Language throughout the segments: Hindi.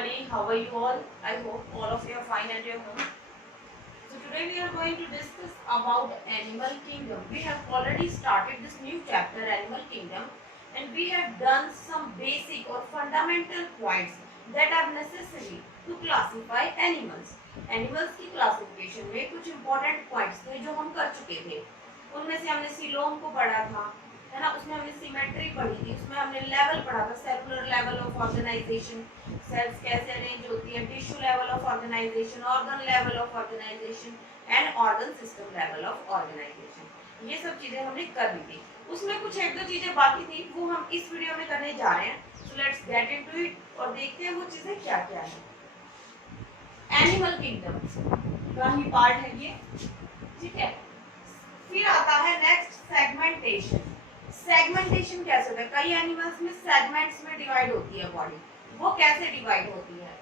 everybody, how are you all? I hope all of you are fine at your home. So today we are going to discuss about animal kingdom. We have already started this new chapter, animal kingdom, and we have done some basic or fundamental points that are necessary to classify animals. Animals की classification में कुछ important points थे जो हम कर चुके थे. उनमें से हमने सीलोम को पढ़ा था, है ना, उसमें हमने सिमेट्री पढ़ी थी, उसमें हमने लेवल पढ़ा था, cellular level of organisation, cells कैसे अरेंज होती है, tissue level of organisation, organ level of organisation and organ system level of organisation. ये सब चीजें हमने कर ली थी. उसमें कुछ एक दो चीजें बाकी थी, वो हम इस वीडियो में करने जा रहे हैं. So let's get into it और देखते हैं वो चीजें क्या क्या है. एनिमल किंगडम का ही पार्ट है ये, ठीक है. फिर आता है नेक्स्ट सेगमेंटेशन. सेगमेंटेशन कैसे होता है? कई एनिमल्स में सेगमेंट्स में डिवाइड होती है बॉडी. वो कैसे डिवाइड होती है?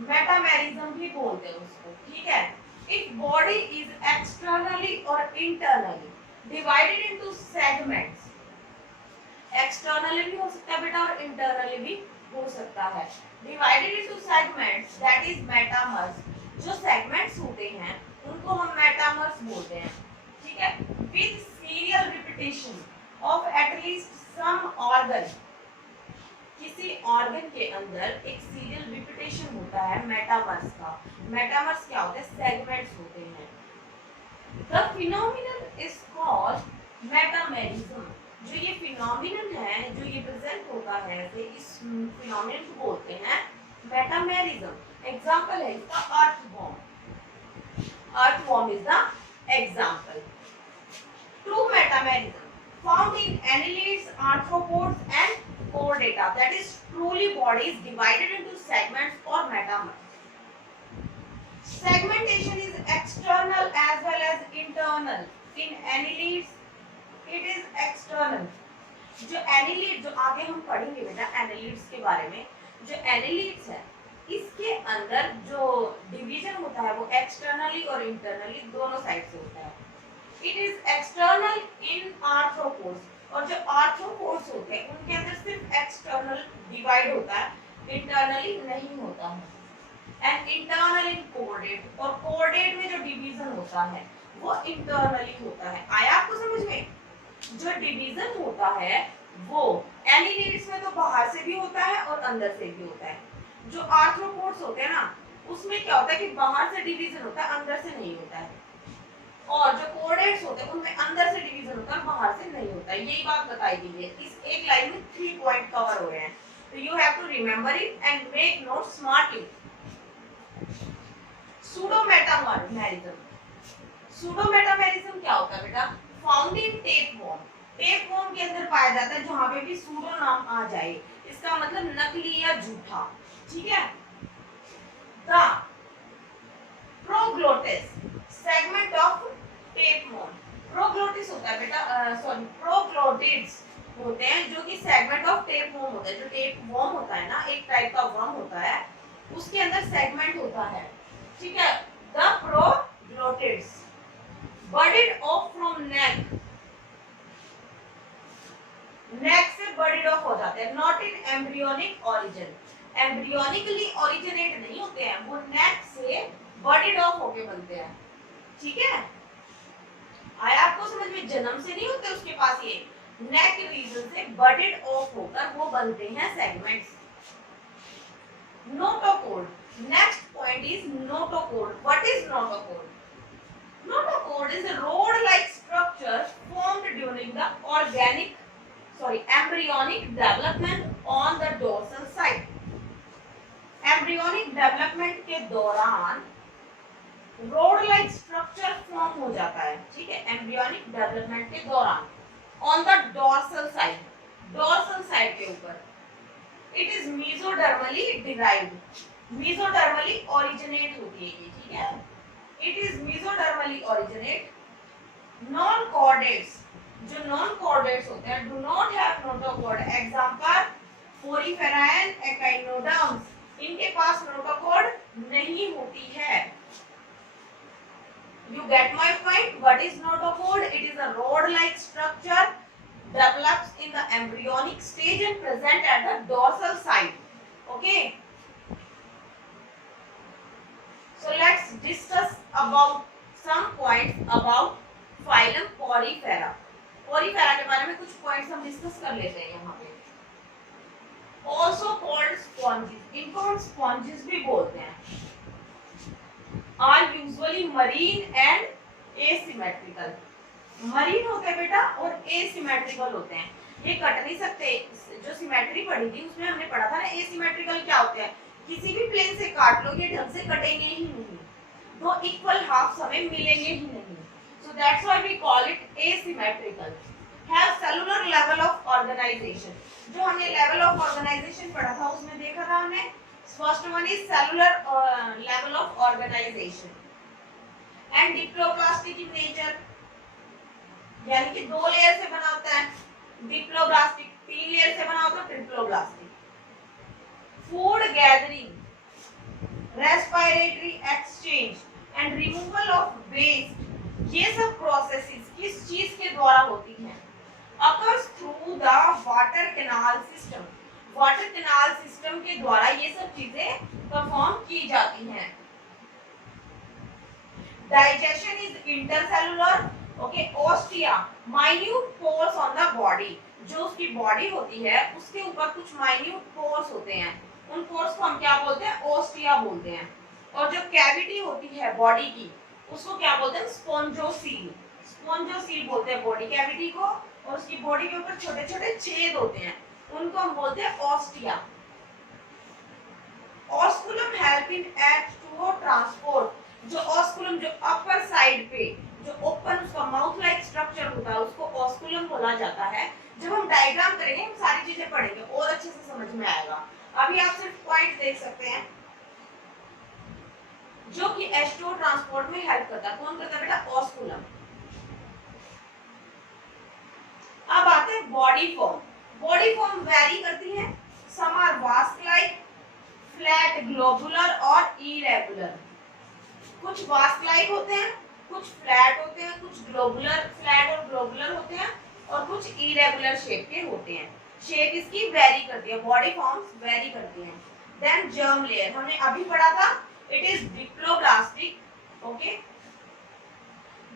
मेटामेरिज्म भी बोलते हैं उसको, ठीक है. इफ बॉडी इज एक्सटर्नली और internally divided into segments, externally भी हो सकता है बेटा और इंटरनली भी हो सकता है. Divided into segments, that is metamers. जो सेगमेंट्स होते हैं उनको हम मेटामर्स बोलते हैं, ठीक है. With serial repetition of at least some organ, किसी ऑर्गन के अंदर एक सीरियल रिपीटेशन होता है मेटामर्स का. मेटामर्स क्या होते हैं? सेगमेंट्स होते हैं. The phenomenon is called metamerism. जो ये फिनोमिनन है, जो ये प्रेजेंट होता है, इस फिनोमिनन को बोलते हैं मेटामेरिज्म. एग्जांपल है इसका earthworm. Earthworm is the example. True metamerism found in annelids, arthropods, and chordata. That is, truly bodies divided into segments or metamers. Segmentation is external as well as internal. In annelids, it is external. जो annelid, जो आगे हम पढ़ेंगे बेटा annelids के बारे में, जो annelids है इसके अंदर जो डिवीजन होता है वो एक्सटर्नली और इंटरनली दोनों साइड से होता है. It is external in arthropods. और जो आर्थ्रोपोड्स होते हैं उनके अंदर सिर्फ एक्सटर्नल डिवाइड होता है, इंटरनली नहीं होता है. एंड इंटरनल इन कोर्डेट, और कोर्डेट में जो डिवीजन होता है वो इंटरनली होता है. आया आपको समझ में? जो डिवीजन होता है वो एनिलिड्स में तो बाहर से भी होता है और अंदर से भी होता है. जो आर्थ्रोपोड्स होते हैं ना उसमें क्या होता है कि बाहर से डिवीजन होता है, अंदर से नहीं होता है. और जो कोर्डेट्स होते हैं उनमें अंदर से डिवीजन होता है, बाहर से नहीं होता है. यही बात बताई गई है. इस एक लाइन में 3 पॉइंट कवर हो रहे हैं, तो you have to remember it and make note smartly. Pseudometamerism. Pseudometamerism क्या होता है बेटा? Found in tapeworm. टेपवर्म के अंदर पाया जाता है जहां पे भी सूडो नाम आ जाए, इसका मतलब नकली या झूठा, ठीक है. The प्रोग्लोटिस segment of tapeworm. प्रोग्लोटिस होता है बेटा, सॉरी, प्रोग्लोटिड्स होते हैं जो कि सेगमेंट ऑफ टेपवर्म होता है. जो टेपवर्म होता है ना, एक टाइप का वर्म होता है, उसके अंदर सेगमेंट होता है, ठीक है. The proglottids budded off from neck. Neck से बडिड ऑफ हो जाते हैं. Not in embryonic origin. Embryonically originate नहीं होते हैं, वो नेक से बडिड ऑफ होके बनते हैं, ठीक है. आया आपको समझ में? जन्म से नहीं होते उसके पास, ये नेक रीजन से बडिड ऑफ होकर वो बनते हैं segments. Notochord. Next point is notochord. What is notochord? Notochord is a rod-like structure formed during the embryonic development on the dorsal side. Embryonic development के दौरान rod-like structure form हो जाता है, ठीक है. embryonic development के दौरान on the dorsal side, dorsal side के ऊपर. It is mesodermally derived. mesodermally originate होती है ये, ठीक है. It is mesodermally originate. Non-chordates, जो non-chordates होते हैं, do not have notochord. Example, Poriferae, echinoderms. इनके पास notochord नहीं होती है. You get my point? What is notochord? It is a rod-like structure develops in the embryonic stage and present at the dorsal side. Okay. इनको हम स्पॉन्जेस भी बोलते हैं, are usually marine and asymmetrical. Marine होते हैं बेटा और एसिमेट्रिकल होते हैं, ये कट नहीं सकते। जो सिमेट्री पढ़ी थी उसमें हमने पढ़ा था ना एसिमेट्रिकल क्या होते हैं, किसी भी प्लेन से काट लो ये ढंग से कटेंगे ही नहीं, दो इक्वल हाफ हमें मिलेंगे ही नहीं, so that's why we call it asymmetrical. Have cellular level of organisation, जो हमने लेवल ऑफ ऑर्गेनाइजेशन पढ़ा था उसमें देखा था हमने, first one is cellular level of organisation and diploblastic in nature, यानी कि 2 लेयर से बना होता है, डिप्लोब्लास्टिक 3 लेयर से बना होता है, triploblastic. Food gathering, respiratory exchange and removal of waste, ये सब प्रोसेसेस किस चीज के द्वारा होती हैं, occurs through the water canal system, water canal system के द्वारा ये सब चीजें परफॉर्म की जाती हैं। Digestion is intercellular, okay, ostia minute pores on the body, जो उसकी बॉडी होती है उसके ऊपर कुछ माइन्यूट पोर्स होते हैं, उन पोर्स को हम क्या बोलते हैं, ओस्टिया बोलते हैं। और जो कैविटी होती है बॉडी की उसको क्या बोलते हैं, स्पोंजोसील, स्पोंजोसील बोलते हैं बॉडी कैविटी को, और उसकी बॉडी के ऊपर छोटे छोटे छेद होते हैं उनको हम बोलते हैं ostia. Osculum help in H2O transport, जो ऑस्कुलम जो अपर साइड पे जो ओपन उसका माउथ लाइक स्ट्रक्चर होता है उसको ऑस्कुलम बोला जाता है। जब हम डायग्राम करेंगे हम सारी चीजें पढ़ेंगे और अच्छे से समझ में आएगा। अभी आप सिर्फ पॉइंट देख सकते हैं जो कि H2O ट्रांसपोर्ट में हेल्प करता है, कौन करता है बेटा, ऑस्कुलम। अब आते हैं body form, body form vary करती है, some are vase like, flat, globular और इरेगुलर। कुछ वास्क लाइक होते हैं, कुछ फ्लैट होते हैं, कुछ ग्लोबुलर, फ्लैट और ग्लोबुलर होते हैं, और कुछ इरेगुलर शेप के होते हैं। शेप इसकी वेरी करती है, बॉडी फॉर्म्स वेरी करती हैं। देन जर्म लेयर हमने अभी पढ़ा था, it is diploblastic, okay,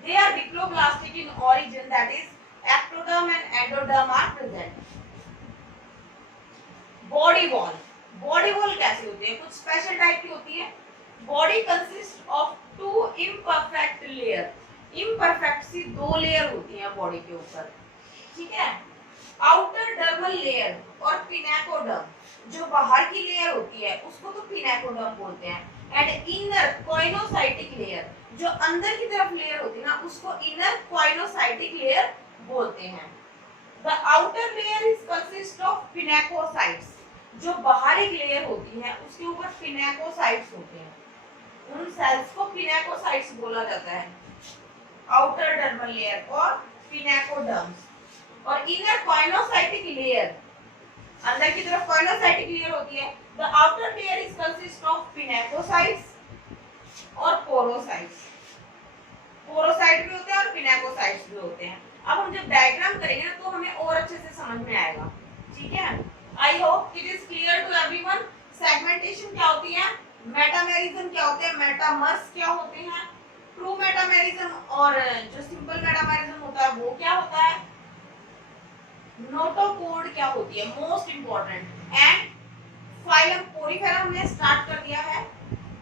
they are diploblastic in origin, that is ectoderm and endoderm are present. Body wall, body wall कैसी होती है, कुछ स्पेशल टाइप की होती है। Body consist of 2 imperfect layer, imperfect सी 2 लेयर होती है बॉडी के ऊपर, ठीक है। आउटर डर्मल लेयर और पिनेकोडर्म, जो बाहर की लेयर होती है उसको तो पिनेकोडर्म बोलते हैं, एंड इनर कोइनोसाइटिक लेयर, जो अंदर की तरफ लेयर होती है ना उसको इनर कोइनोसाइटिक लेयर बोलते हैं। The outer layer is consist of pinacocytes, जो बाहर एक लेयर होती है उसके ऊपर पिनेकोसाइट्स होते हैं, उन सेल्स को पिनेकोसाइट्स बोला जाता है। आउटर डर्मल लेयर और पिनेकोडर्म्स, और इनर कोइनोसाइटिक लेयर, अंदर की तरफ कोइनोसाइटिक लेयर होती है। The outer layer is consist of pinacocytes और पोरोसाइट्स, पोरोसाइट भी होते हैं और पिनेकोसाइट्स भी होते हैं। अब हम जब डायग्राम करेंगे ना तो हमें और अच्छे से समझ में आएगा, ठीक है। I hope it is clear to everyone. Segmentation क्या होती है, मेटामेरिज्म क्या होते हैं, मेटामर्स क्या होते हैं, ट्रू मेटामेरिज्म और जो सिंपल मेटामेरिज्म होता है वो क्या होता है, नोटोकोड क्या होती है, most important, and phylum Porifera हमने स्टार्ट कर दिया है,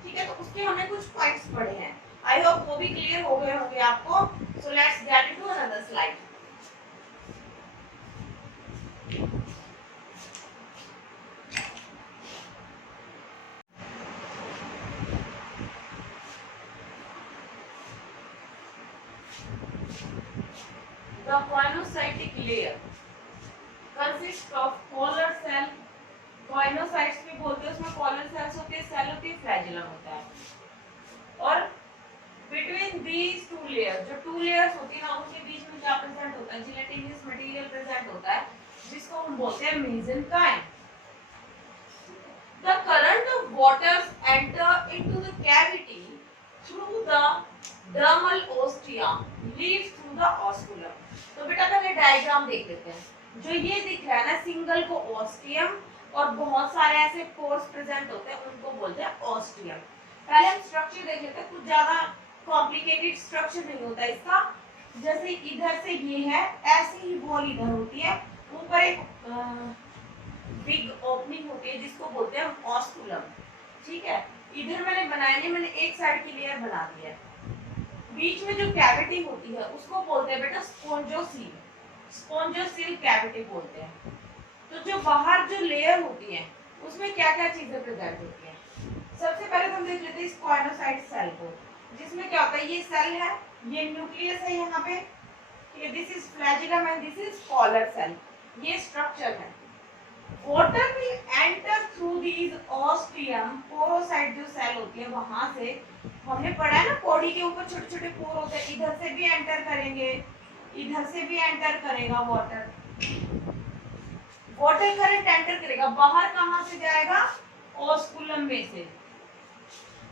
ठीक है। तो उसके हमने कुछ पॉइंट्स पढ़े हैं, आई होप वो भी क्लियर हो गए होंगे आपको। So let's get into another slide. The coinocytic layer consists of polar cell, coinocytes भी बोलते हैं, उसमें polar cells होते हैं, cell होती है, flagellum होता है, और between these two layers, जो 2 layers होती है ना उनके बीच में क्या प्रेजेंट होता है, gelatinous material प्रेजेंट होता है जिसको हम बोलते हैं mesenchyme. The current of waters enter into the cavity through the dermal ostia, leaves through the osculum. तो बेटा पहले डायग्राम देख लेते हैं। जो ये दिख रहा है ना सिंगल को ओस्टियम, और बहुत सारे ऐसे पोर्स प्रेजेंट होते हैं उनको बोलते हैं ओस्टियम। पहले हम स्ट्रक्चर देख लेते हैं, कुछ ज्यादा कॉम्प्लिकेटेड स्ट्रक्चर नहीं होता इसका। जैसे इधर से ये है, ऐसे ही बॉल इधर होती है, ऊपर एक बिग ओपनिंग होती है जिसको बोलते हैं ऑस्कुलम। ठीक है, इधर मैंने बनाया नहीं, मैंने एक साइड की लेयर बना दी है। बीच में जो कैविटी होती है उसको बोलते हैं बेटा स्पोंजोसील, स्पोंजोसील कैविटी बोलते हैं। तो जो बाहर जो लेयर होती है उसमें क्या क्या चीजें प्रेजेंट होती हैं। सबसे पहले तो हम देख लेते हैं स्क्वाइनोसाइट सेल को, जिसमें क्या होता है, ये सेल है, ये न्यूक्लियस है यहाँ पे, this is flagellum and this is collar cell, ये स्ट्रक्चर है। Water will enter through these ostium, porocyte जो सेल होती है वहां से, हमने पढ़ा है ना बॉडी के ऊपर छोटे छोटे पोर होते हैं, इधर से भी एंटर करेंगे, इधर से भी एंटर करेगा वाटर, वाटर करंट एंटर करेगा। बाहर कहां से जाएगा, ऑस्कुलम में से,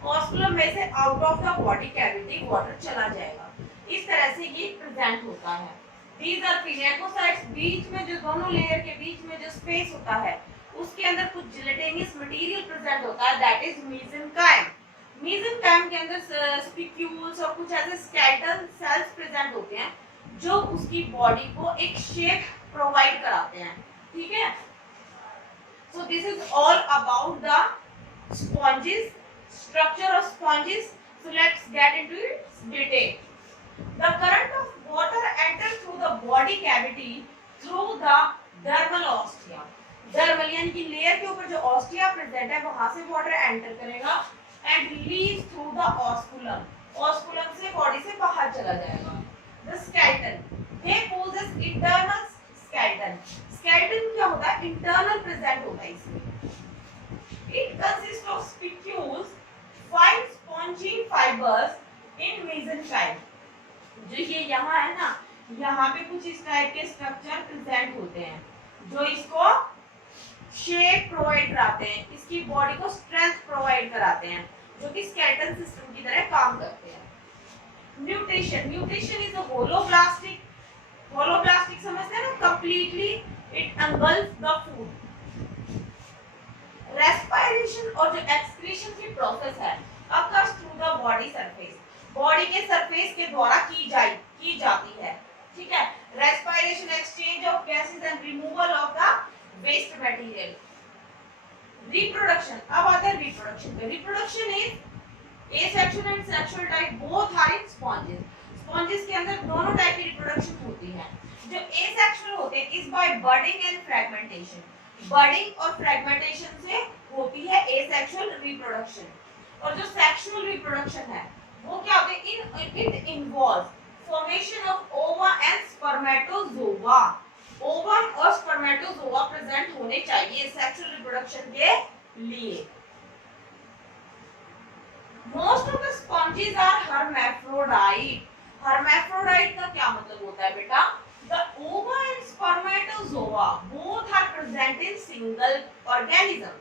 ऑस्कुलम में से out of the body cavity water चला जाएगा। इस तरह से ये प्रेजेंट होता है। These are पिनेकोसाइट्स, बीच में जो दोनों लेयर के बीच में जो स्पेस होता है उसके अंदर कुछ जिलेटिनस मटेरियल प्रेजेंट होता है, दैट इज मेसेनकाइम। मेसेनकाइम के अंदर स्पिक्यूल्स और कुछ ऐसे स्केलेटल सेल्स प्रेजेंट होते हैं जो उसकी बॉडी को एक शेप प्रोवाइड कराते हैं। ठीक है, so this is all about the sponges, structure of sponges. So let's get into its detail. The current of water enters through the body cavity through the dermal ostia. Dermal यानी कि लेयर के ऊपर जो ऑस्टिया प्रेजेंट है वहां से वाटर एंटर करेगा and leaves through the osculum, osculum से बॉडी से बाहर चला जाएगा। The skeleton, they possess internal skeleton. Skeleton क्या होता है, इंटरनल प्रेजेंट होता है इसमें। It consists of spicules, fine spongy fibers in mesenchyme. जो ये यहाँ है ना, यहाँ पे कुछ इस टाइप के स्ट्रक्चर प्रेजेंट होते हैं जो इसको शेप प्रोवाइड कराते हैं, इसकी बॉडी को स्ट्रेंथ प्रोवाइड कराते हैं, जो कि स्केलेटल सिस्टम की तरह काम करते हैं। Mutation, mutation is a holoblastic, holoblastic समझते हैं ना, completely it engulfs the food. Respiration और जो एक्सक्रीशन की प्रोसेस है occurs through the body surface, body के सरफेस के द्वारा की जाती है। ठीक है, respiration, exchange of gases and removal of the waste material. Reproduction, अब आता है रिप्रोडक्शन पे। Reproduction is asexual and sexual type, both are in sponges. Sponges के अंदर दोनों टाइप की रिप्रोडक्शन होती है। जो एसेक्सुअल होते हैं is by budding and fragmentation, budding और फ्रैगमेंटेशन से होती है एसेक्सुअल रिप्रोडक्शन। और जो सेक्सुअल रिप्रोडक्शन है वो क्या होते हैं, इट इन्वॉल्व्स फॉर्मेशन ऑफ ओवा एंड स्पर्मेटोजोआ। ओवा और स्पर्मेटोजोआ प्रेजेंट होने चाहिए सेक्सुअल रिप्रोडक्शन के लिए। Most of the sponges are hermaphrodite. Hermaphrodite का क्या मतलब होता है बेटा, the ova and spermatozoa both are present in single organism.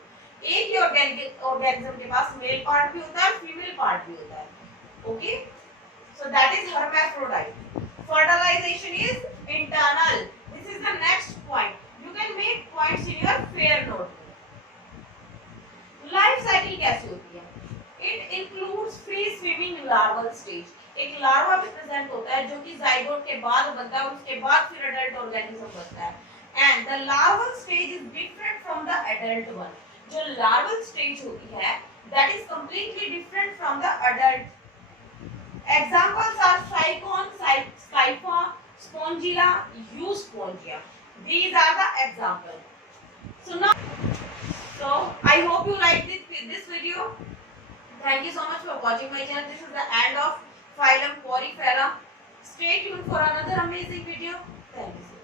एक ही ऑर्गेनिज्म के पास मेल पार्ट भी होता है, फीमेल पार्ट भी होता है। Okay, so that is hermaphrodite. Fertilization is internal. This is the next point. You can make points in your fair note. Life cycle कैसे होती है? It includes free swimming larval stage. एक लार्वा भी प्रेजेंट होता है जो कि जाइगोट के बाद बनता है और उसके बाद फिर एडल्ट ऑर्गेनिज्म बनता है। And the larval stage is different from the adult one. जो लार्वल स्टेज होती है that is completely different from the adult. Examples are Sycon, Scypha, Spongilla, Euspongia. These are the examples. So I hope you liked this video. Thank you so much for watching my channel. This is the end of phylum Porifera. Stay tuned for another amazing video. Thank you so much.